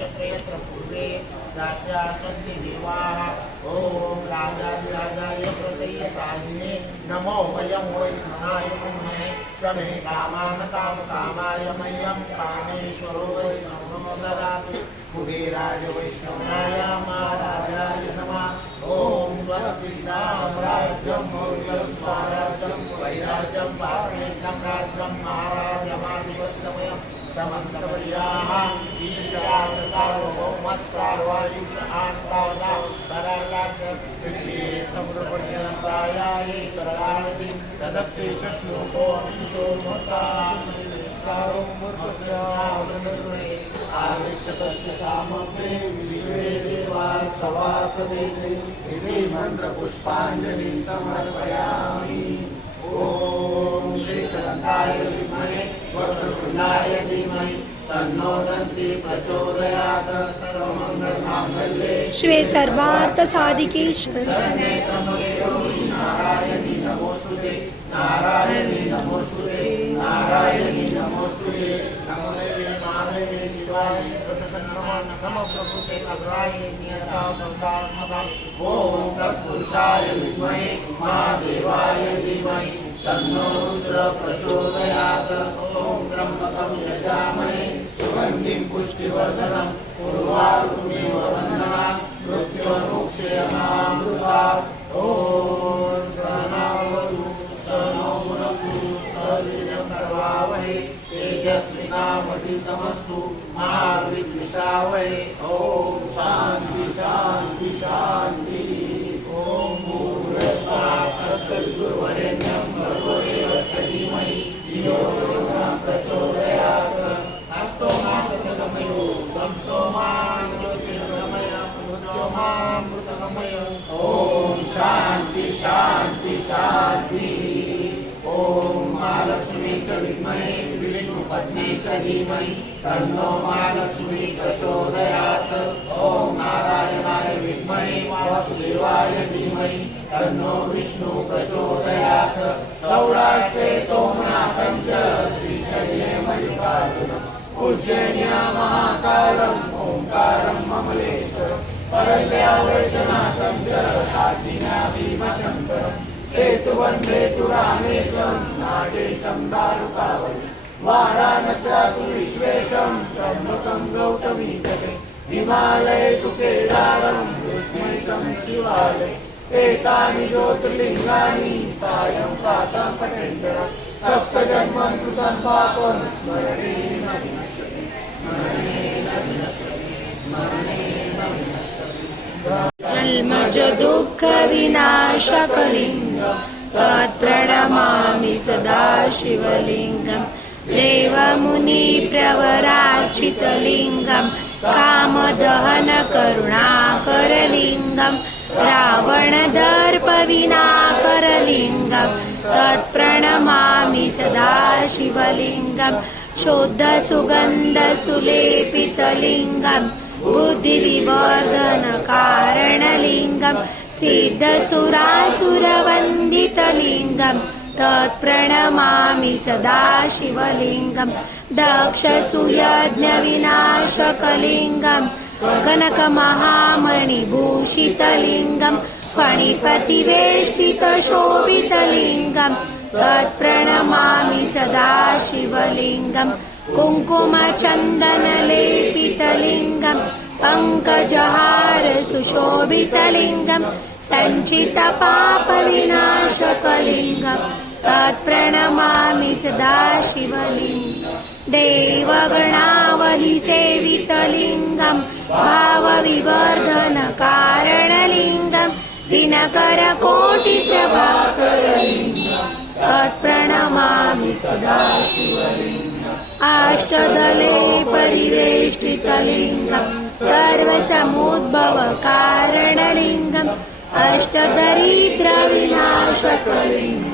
महिमानस्य चक्रे यत्र पूर्वे साध्या सन्ति देवाः। ॐ राजाधिराजाय प्रसय्यसायिने नमो वयं वै धनाय कुर्महे श्रमे कामान काम मह्यं कामेश्वरो वै नमो ददातु। कुबेराय वैष्णवाय महाराजाय मन्त्रपुष्पाञ्जलि समर्पयामि ॐ श्रीकरन्ताय विद्महे वक्रतुण्डाय धीमहि तन्नो दन्ति प्रचोदयात् सर्वमङ्गलमाङ्गल्ये शिवे पुष्टिवर्धनं उर्वारुकमेव वन्दना मृत्योर्मुक्षेयमामृता ॐ सहनावतु सनो भुनक्तु सवीर्यकर्वावहै तेजस्विनामधितमस्तु महाविद्विषावहै ॐ शान्ति शान्ति शान्ति ॐ भूर्भुवस्वाः नारायणाय वासुदेवाय धीमहि तन्नो विष्णु प्रचोदयात्। सौराष्ट्रे सोमनाथं च श्रीशैले मल्लिकार्जुनम् उज्जैन्या महाकालम् ओङ्कारम् ममलेश्वरम् परल्या वैजनाथं च काशीना भीमशङ्करम् सेतुवन्दे तु रामेशम् नागेशम् दारुकावलि। वाराणस्यातु विश्वेशम् विश्वेशं त्र्यम्बकं गौतमी च हिमालय तु केदारम्। विस्मयं शिवालय एतानि ज्योतिर्लिङ्गानि सायं प्रातः पठेन्द्र। सप्तजन्मं कृतं पापं स्मरणेन जन्मज दुःखविनाशकलिङ्गं तत्प्रणमामि सदा शिवलिङ्गं देवमुनिप्रवराचितलिङ्गं कामदहनकरुणाकरलिङ्गं रावणदर्पविनाकरलिङ्गं तत्प्रणमामि सदा शिवलिङ्गं शुद्धसुगन्धसुलेपितलिङ्गम् बुद्धिविवर्धनकारणलिङ्गं सिद्धसुरासुरवन्दितलिङ्गं तत्प्रणमामि सदा शिवलिङ्गम्। दक्षु यज्ञविनाशकलिङ्गम् कनकमहामणिभूषितलिङ्गम्। फणिपतिवेष्टितशोभितलिङ्गम्। तत्प्रणमामि सदा शिवलिङ्गम्। कुङ्कुमचन्दनलेपितलिङ्गम्। पङ्कजहार सुशोभितलिङ्गम्। सञ्चितपापविनाशकलिङ्गम्। तत्प्रणमामि सदा शिवलिङ्गं देवगणावलिसेवितलिङ्गं भावविवर्धनकारणलिङ्गं दिनकरकोटिप्रभाकरलिङ्गं। तत्प्रणमामि सदा शिवलिङ्गम् अष्टदले परिवेष्टितलिङ्गं सर्वसमुद्भवकारणलिङ्गम् अष्टदरिद्रविनाशकलिङ्गं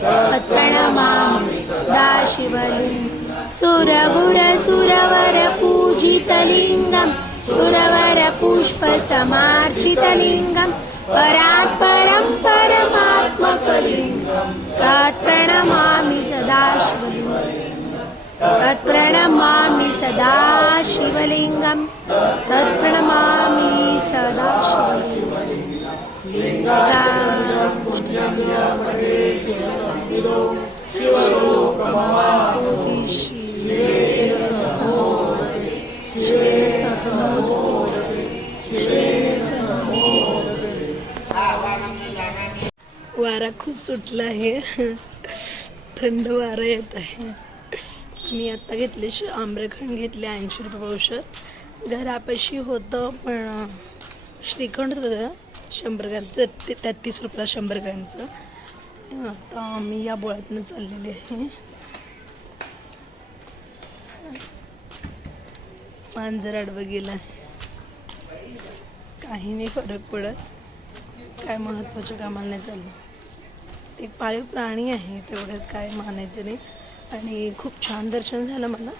प्रणमामि सदा शिवलिङ्गं सुरगुरसुरवर पूजितलिङ्गं सुरवर पुष्प समार्जितम्प्रणमामि सदा शिवलिङ्गं अप्रणमामि सदा शिवलिङ्गं प्रणमामि सदा शिवलिङ्गं वारा खूप सुटला आहे. थंड वारा येत आहे. मी आत्ता घेतले श आम्रखंड घेतले ऐंशी रुपये औषध. घरापाशी होतं पण श्रीखंड होतं. शंभर ग्रॅमचं ते तेहतीस रुपयाला शंभर ग्रॅमचं. आता मी या बोळ्यातनं चाललेली आहे. मांजर आडवं गेला काही नाही फरक पडत. काय महत्त्वाच्या कामाला नाही चाललं. एक पाळीव प्राणी आहे तेवढ्यात काय मानायचं नाही. आणि खूप छान दर्शन झालं मला.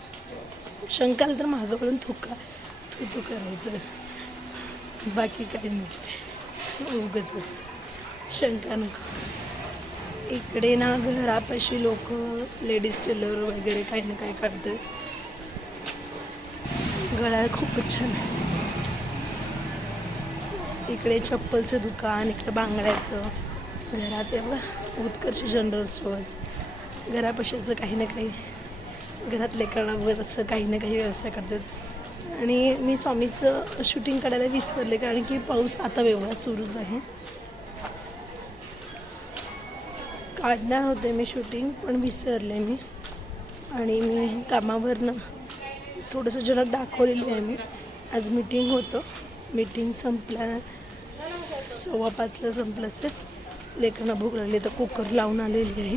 शंकाला तर मागं पडून थुका तू तू करायचं. बाकी काही नाही. उगच शंका नको. इकडे ना घरापाशी लोक लेडीज टेलर वगैरे काही ना काही काढतात गळा खूपच छान आहे. इकडे चप्पलचं दुकान इकडे बांगड्याचं. घरात एवढं उत्कर्ष जनरल स्टोअर्स असं काही ना काही घरात लेकरांवर असं काही ना काही व्यवसाय करतात. आणि मी स्वामीचं शूटिंग करायला विसरले कारण की पाऊस आता वेगळा सुरूच आहे. काढणार होते मी शूटिंग पण विसरले मी. आणि मी कामावरनं थोडंसं जरा दाखवलेली आहे मी. आज मीटिंग होतं. मीटिंग संपल्या सव्वा पाचला संपलं असेल. लेकरांना भूक लागली तर कुकर लावून आलेली आहे.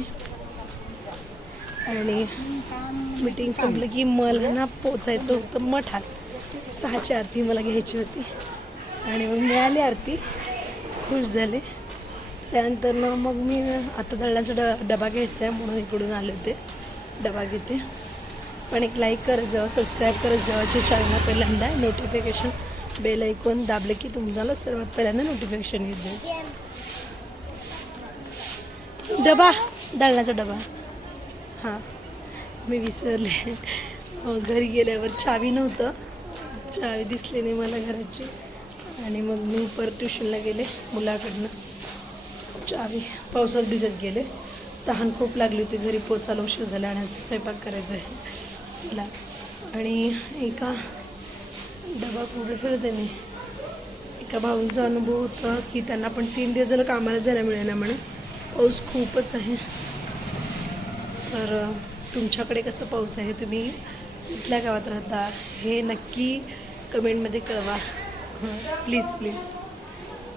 आणि मीटिंग संपलं की मला ना पोचायचं होतं मठात. सहाची आरती मला घ्यायची होती. आणि मग मिळाली आरती. खुश झाले. त्यानंतर ना मग मी आता दळण्याचा ड डबा घ्यायचा आहे म्हणून इकडून आले होते. डबा घेते. पण एक लाईक करत जावं सबस्क्राईब करत जावाचे चॅनल पहिल्यांदा नोटिफिकेशन बेल ऐकून दाबले की तुम्हाला सर्वात पहिल्यांदा नोटिफिकेशन येत जाईल. डबा दळण्याचा डबा. हां मी विसरले. घरी गेल्यावर चावी नव्हतं. चावी दिसली नाही मला घराची. आणि मग मी परत ट्युशनला गेले मुलाकडनं. चावी पावसात भिजत गेले. तहान खूप लागली होती घरी पोचायला उशीर झाला आणि स्वयंपाक करायचा आहे. चला. आणि एका डबा पुढे फिरते मी. एका भाऊंचा अनुभव होता की त्यांना पण तीन दिवस झालं कामाला जायला मिळेल म्हणे पाऊस खूपच आहे. तर तुमच्याकडे कसं पाऊस आहे? तुम्ही कुठल्या गावात राहता? हे नक्की कमेंटमध्ये कळवा. Please please.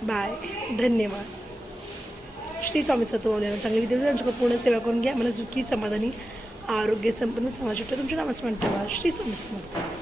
बाय. धन्यवाद. श्री स्वामी सत्व चांगले विद्यार्थी पूर्ण सेवा करून घ्या. मला सुखी समाधानी आरोग्य संपन्न समाज तुमच्या नामाचं म्हणतो श्री स्वामी समर्थ.